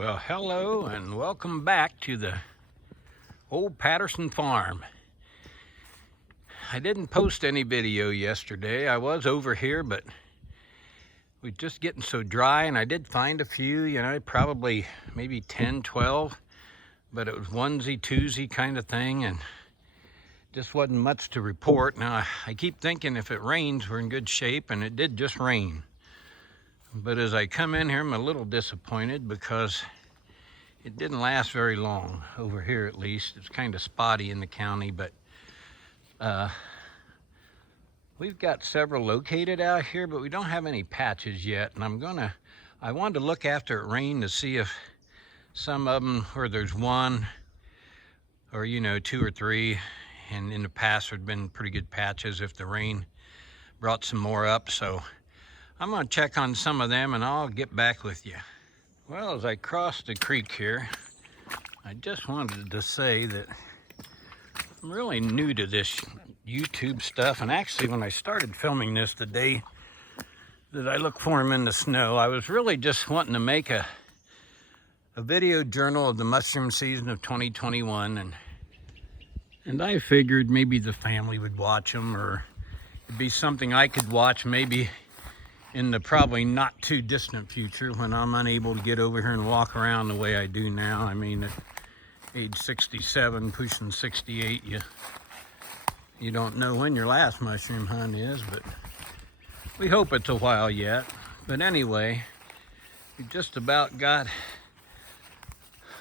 Well, hello and welcome back to the old Patterson farm. I didn't post any video yesterday. I was over here, but we're just getting so dry, and I did find a few, probably maybe 10, 12, but it was onesie, twosie kind of thing, and just wasn't much to report. Now, I keep thinking if it rains, we're in good shape, and it did just rain. But as I come in here, I'm a little disappointed because it didn't last very long over here, at least. It's kind of spotty in the county, but we've got several located out here, but we don't have any patches yet. And I wanted to look after it rained to see if some of them, where there's one or, two or three, and in the past there'd been pretty good patches if the rain brought some more up. So I'm gonna check on some of them and I'll get back with you. Well, as I crossed the creek here, I just wanted to say that I'm really new to this YouTube stuff. And actually, when I started filming this the day that I looked for him in the snow, I was really just wanting to make a video journal of the mushroom season of 2021. And I figured maybe the family would watch them, or it'd be something I could watch maybe in the probably not too distant future when I'm unable to get over here and walk around the way I do now. I mean, at age 67, pushing 68, you don't know when your last mushroom hunt is, but we hope it's a while yet. But anyway, we just about got,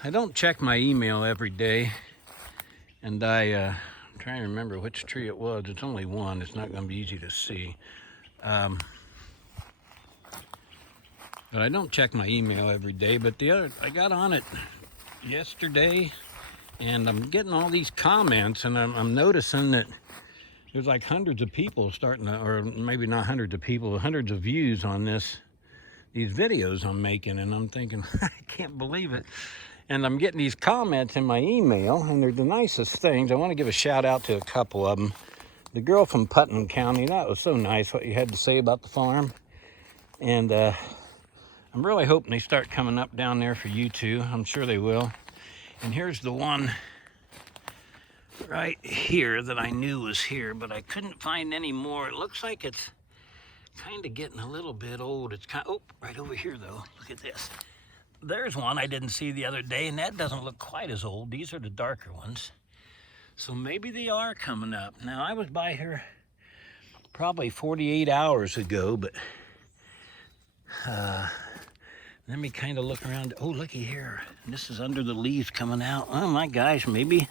I don't check my email every day, and I'm trying to remember which tree it was. It's only one, it's not gonna be easy to see. But I don't check my email every day. But I got on it yesterday, and I'm getting all these comments, and I'm noticing that there's like hundreds of people starting to, or maybe not hundreds of people, hundreds of views on these videos I'm making, and I'm thinking, I can't believe it. And I'm getting these comments in my email, and they're the nicest things. I want to give a shout out to a couple of them. The girl from Putnam County, that was so nice what you had to say about the farm. And I'm really hoping they start coming up down there for you too. I'm sure they will. And here's the one right here that I knew was here, but I couldn't find any more. It looks like it's kind of getting a little bit old. It's kind of, oh, right over here though. Look at this. There's one I didn't see the other day, and that doesn't look quite as old. These are the darker ones. So maybe they are coming up. Now, I was by here probably 48 hours ago, but let me kind of look around. Oh, looky here. This is under the leaves coming out. Oh my gosh, maybe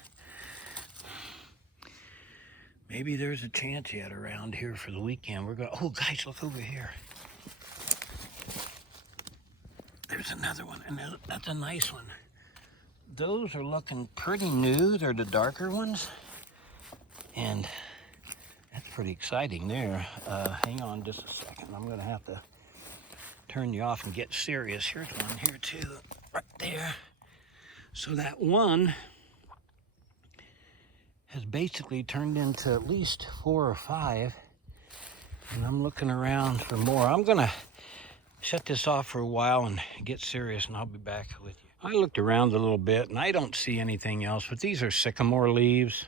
there's a chance yet around here for the weekend. We're going, oh guys, look over here. There's another one, and that's a nice one. Those are looking pretty new. They're the darker ones. And that's pretty exciting there. Hang on just a second. I'm gonna have to turn you off and get serious. Here's one here too, right there. So that one has basically turned into at least 4 or 5, and I'm looking around for more. I'm gonna shut this off for a while and get serious, and I'll be back with you. I looked around a little bit and I don't see anything else, but these are sycamore leaves.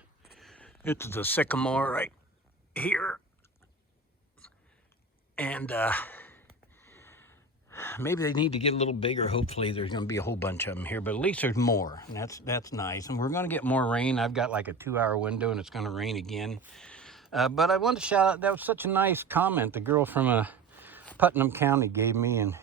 It's the sycamore right here. And maybe they need to get a little bigger. Hopefully there's going to be a whole bunch of them here, but at least there's more, and that's nice. And we're going to get more rain. I've got like a 2-hour window, and it's going to rain again. But I want to shout out, that was such a nice comment the girl from Putnam County gave me, and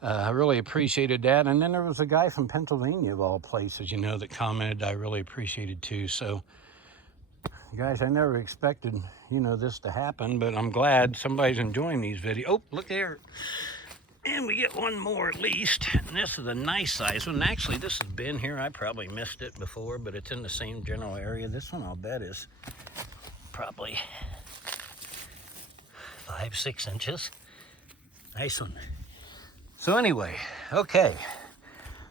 I really appreciated that. And then there was a guy from Pennsylvania, of all places, that commented. I really appreciated too. So guys, I never expected, this to happen, but I'm glad somebody's enjoying these videos. Oh, look there. And we get one more at least. And this is a nice size one. Actually, this has been here. I probably missed it before, but it's in the same general area. This one, I'll bet, is probably 5-6 inches. Nice one. So anyway, okay.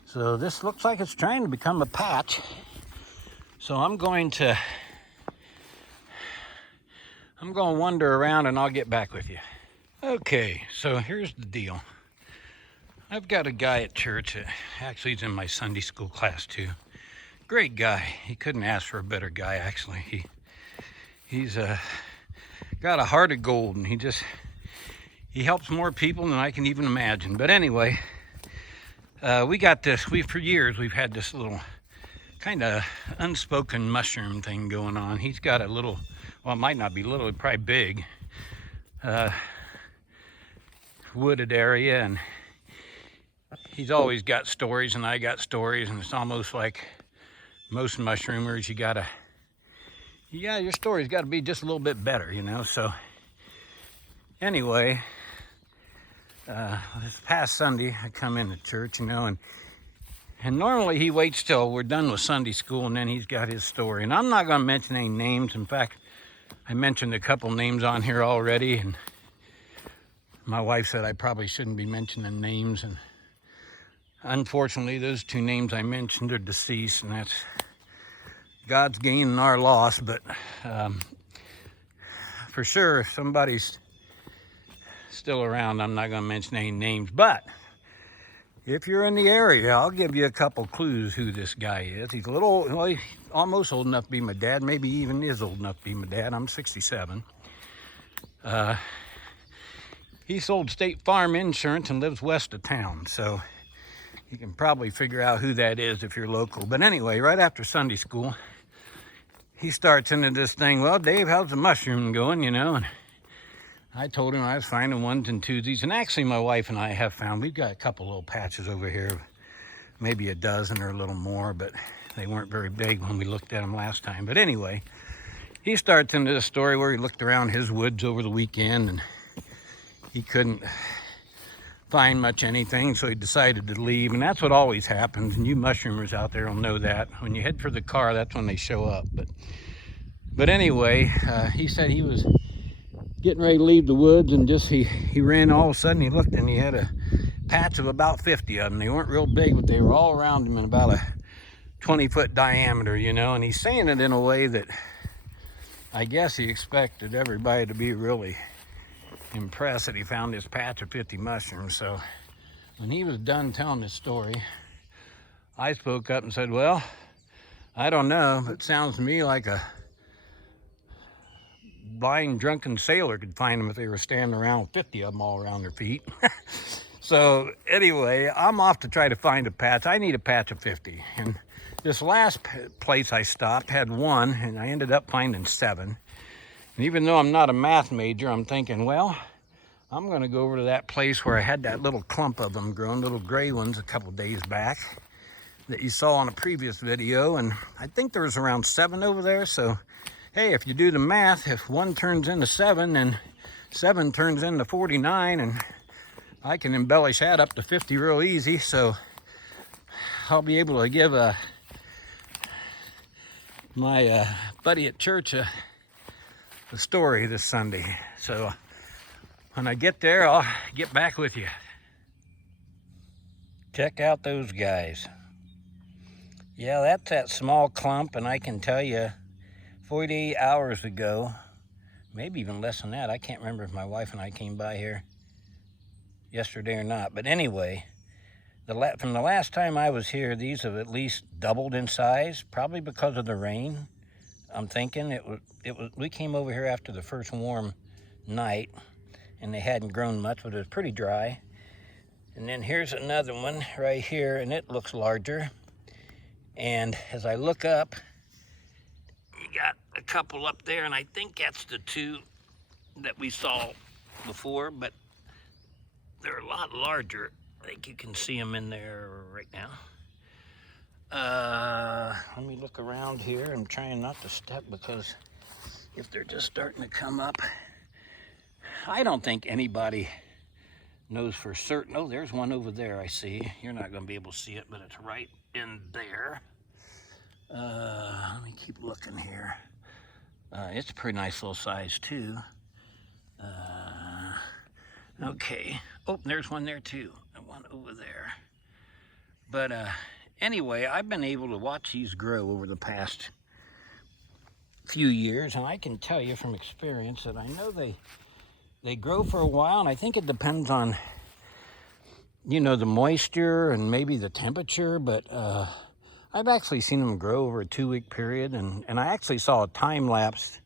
So this looks like it's trying to become a patch. So I'm going to wander around and I'll get back with you. Okay, so here's the deal. I've got a guy at church that actually he's in my Sunday school class too. Great guy. He couldn't ask for a better guy, actually. He's got a heart of gold, and he helps more people than I can even imagine. But anyway, we got this. For years we've had this little kind of unspoken mushroom thing going on. He's got a little, well, it might not be little, it's probably big, wooded area, and he's always got stories, and I got stories, and it's almost like most mushroomers, your story's got to be just a little bit better, you know. So anyway, this past Sunday I come into church, you know, and normally he waits till we're done with Sunday school, and then he's got his story. And I'm not going to mention any names. In fact, I mentioned a couple names on here already, and my wife said I probably shouldn't be mentioning names, and unfortunately those two names I mentioned are deceased, and that's God's gain and our loss. But for sure, if somebody's still around, I'm not going to mention any names. But if you're in the area, I'll give you a couple clues who this guy is. He's a little, well, he's almost old enough to be my dad, maybe even is old enough to be my dad. I'm 67. He sold State Farm Insurance and lives west of town, so you can probably figure out who that is if you're local. But anyway, right after Sunday school, he starts into this thing. Well, Dave, how's the mushroom going, you know? And I told him I was finding ones and twosies. And actually, my wife and I have found, we've got a couple little patches over here, maybe a dozen or a little more, but they weren't very big when we looked at them last time. But anyway, he starts into this story where he looked around his woods over the weekend, and he couldn't find much anything, so he decided to leave. And that's what always happens, and you mushroomers out there will know that. When you head for the car, that's when they show up. But anyway, he said he was getting ready to leave the woods, and just he ran. All of a sudden he looked, and he had a patch of about 50 of them. They weren't real big, but they were all around him in about a 20-foot diameter, you know. And he's saying it in a way that I guess he expected everybody to be really impressed that he found this patch of 50 mushrooms. So when he was done telling this story, I spoke up and said, well, I don't know, but it sounds to me like a blind drunken sailor could find them if they were standing around with 50 of them all around their feet. So anyway, I'm off to try to find a patch. I need a patch of 50, and this last place I stopped had one, and I ended up finding 7. And even though I'm not a math major, I'm thinking, well, I'm going to go over to that place where I had that little clump of them growing, little gray ones, a couple days back that you saw on a previous video. And I think there was around 7 over there. So, hey, if you do the math, if 1 turns into 7, then 7 turns into 49, and I can embellish that up to 50 real easy. So I'll be able to give my buddy at church the story this Sunday. So when I get there, I'll get back with you. Check out those guys. Yeah, that's that small clump, and I can tell you 48 hours ago, maybe even less than that, I can't remember if my wife and I came by here yesterday or not, but anyway, from the last time I was here, these have at least doubled in size, probably because of the rain. I'm thinking we came over here after the first warm night, and they hadn't grown much, but it was pretty dry. And then here's another one right here, and it looks larger. And as I look up, you got a couple up there, and I think that's the 2 that we saw before, but they're a lot larger. I think you can see them in there right now. Let me look around here. I'm trying not to step, because if they're just starting to come up, I don't think anybody knows for certain. Oh, there's one over there I see. You're not going to be able to see it, but it's right in there. Let me keep looking here. It's a pretty nice little size too. Okay. Oh, there's one there too. And one over there. But anyway, I've been able to watch these grow over the past few years, and I can tell you from experience that I know they grow for a while, and I think it depends on you know, the moisture and maybe the temperature, but I've actually seen them grow over a 2-week period, and I actually saw a time-lapse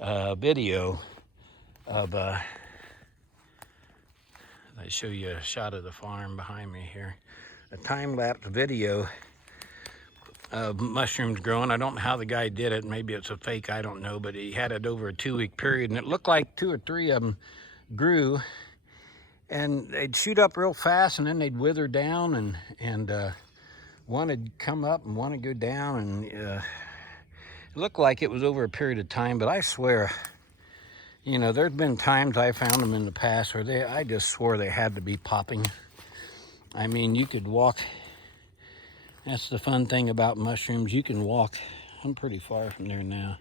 video of, I show you a shot of the farm behind me here, a time-lapse video of mushrooms growing. I don't know how the guy did it. Maybe it's a fake, I don't know, but he had it over a 2-week period, and it looked like 2 or 3 of them grew, and they'd shoot up real fast, and then they'd wither down, and one would come up and one would go down, and it looked like it was over a period of time. But I swear, you know, there's been times I found them in the past where I just swore they had to be popping. I mean, you could walk. That's the fun thing about mushrooms. You can walk. I'm pretty far from there now,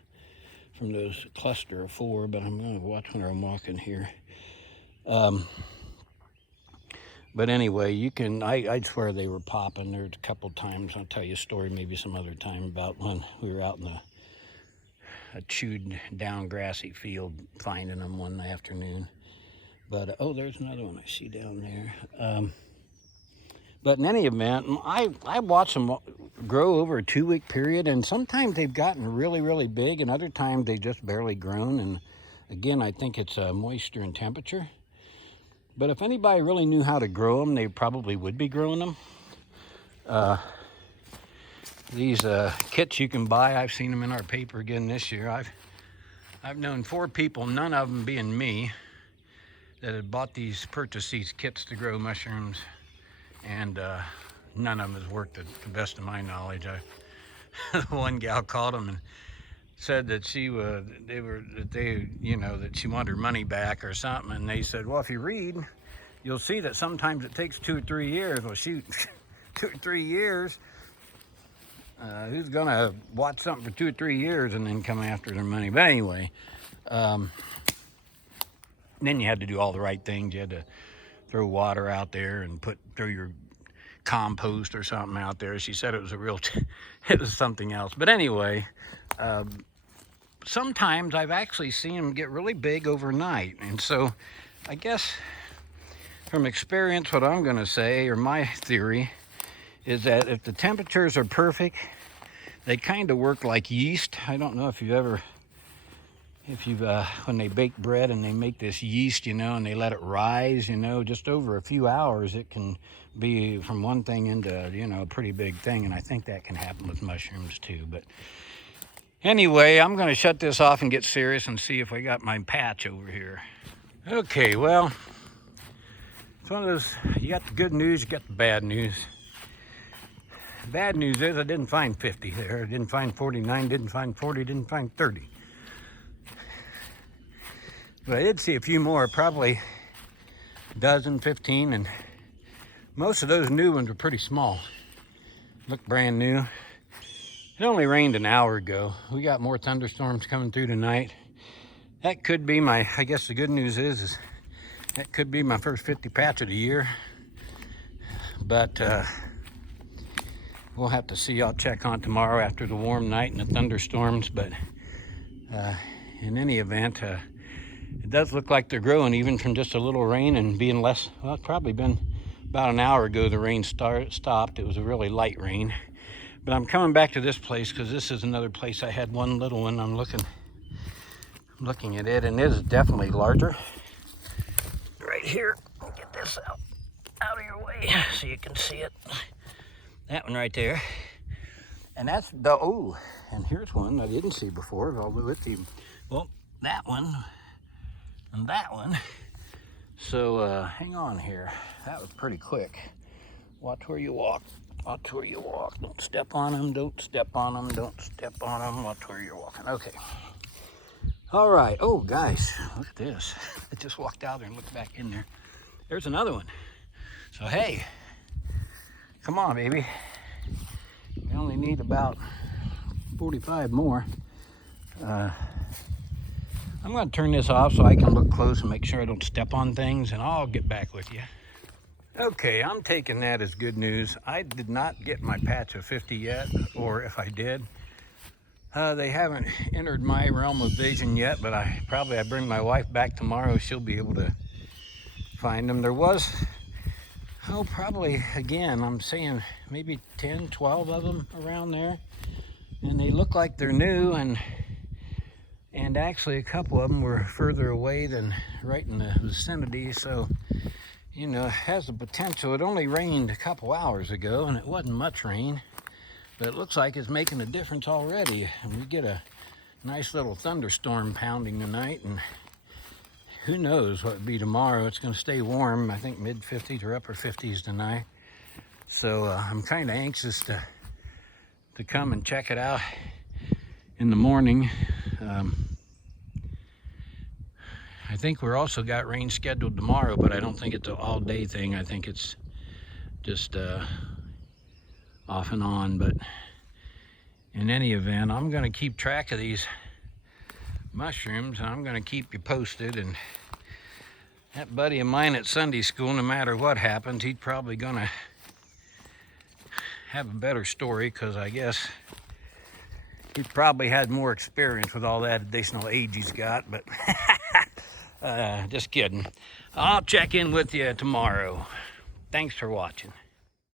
from those cluster of 4, but I'm going to watch when I'm walking here. But anyway, you can, I swear they were popping. There's a couple times, I'll tell you a story maybe some other time about when we were out in a chewed down grassy field finding them one afternoon. But, oh, there's another one I see down there. But in any event, I watch them grow over a 2-week period, and sometimes they've gotten really, really big, and other times they've just barely grown. And again, I think it's moisture and temperature. But if anybody really knew how to grow them, they probably would be growing them. These kits you can buy, I've seen them in our paper again this year. I've known 4 people, none of them being me, that had purchased these kits to grow mushrooms, and none of them has worked to the best of my knowledge. One gal called them and said that that she wanted her money back or something, and they said, well, if you read, you'll see that sometimes it takes 2 or 3 years. Well, shoot, 2 or 3 years. Who's gonna watch something for 2 or 3 years and then come after their money? But anyway, then you had to do all the right things. You had to throw water out there and throw your compost or something out there. She said it was it was something else. But anyway, sometimes I've actually seen them get really big overnight. And so I guess from experience, what I'm going to say, or my theory, is that if the temperatures are perfect, they kind of work like yeast. I don't know if you've when they bake bread and they make this yeast, you know, and they let it rise, you know, just over a few hours, it can be from one thing into, you know, a pretty big thing. And I think that can happen with mushrooms too. But anyway, I'm going to shut this off and get serious and see if I got my patch over here. Okay, well, it's one of those, you got the good news, you got the bad news. Bad news is I didn't find 50 there. I didn't find 49, didn't find 40, didn't find 30. But I did see a few more, probably a dozen, 15, and most of those new ones were pretty small. Look brand new. It only rained an hour ago. We got more thunderstorms coming through tonight. That could be I guess the good news is that could be my first 50 patch of the year. But we'll have to see. I'll check on tomorrow after the warm night and the thunderstorms. But in any event, it does look like they're growing even from just a little rain and being less. Well, it's probably been about an hour ago the rain stopped. It was a really light rain. But I'm coming back to this place because this is another place I had one little one. I'm looking at it, and it is definitely larger. Right here, let me get this out of your way so you can see it. That one right there. And that's and here's one I didn't see before. Well, that one and that one. So hang on here. That was pretty quick. Watch where you walk. Watch where you walk. Don't step on them. Don't step on them. Don't step on them. Watch where you're walking. Okay. All right. Oh, guys, look at this. I just walked out there and looked back in there. There's another one. So, hey, come on, baby. We only need about 45 more. I'm going to turn this off so I can look close and make sure I don't step on things, and I'll get back with you. Okay, I'm taking that as good news. I did not get my patch of 50 yet, or if I did, they haven't entered my realm of vision yet, but I bring my wife back tomorrow. She'll be able to find them. There was Oh, probably, again, I'm saying maybe 10, 12 of them around there. And they look like they're new, and actually a couple of them were further away than right in the vicinity. So, you know, it has the potential. It only rained a couple hours ago, and it wasn't much rain. But it looks like it's making a difference already. And we get a nice little thunderstorm pounding tonight, and who knows what it'll be tomorrow. It's going to stay warm, I think mid-50s or upper 50s tonight. So I'm kind of anxious to come and check it out in the morning. I think we're also got rain scheduled tomorrow, but I don't think it's an all-day thing. I think it's just off and on. But in any event, I'm going to keep track of these mushrooms, and I'm going to keep you posted. And that buddy of mine at Sunday school, no matter what happens, he's probably going to have a better story, because I guess he probably had more experience with all that additional age he's got. But just kidding. I'll check in with you tomorrow. Thanks for watching.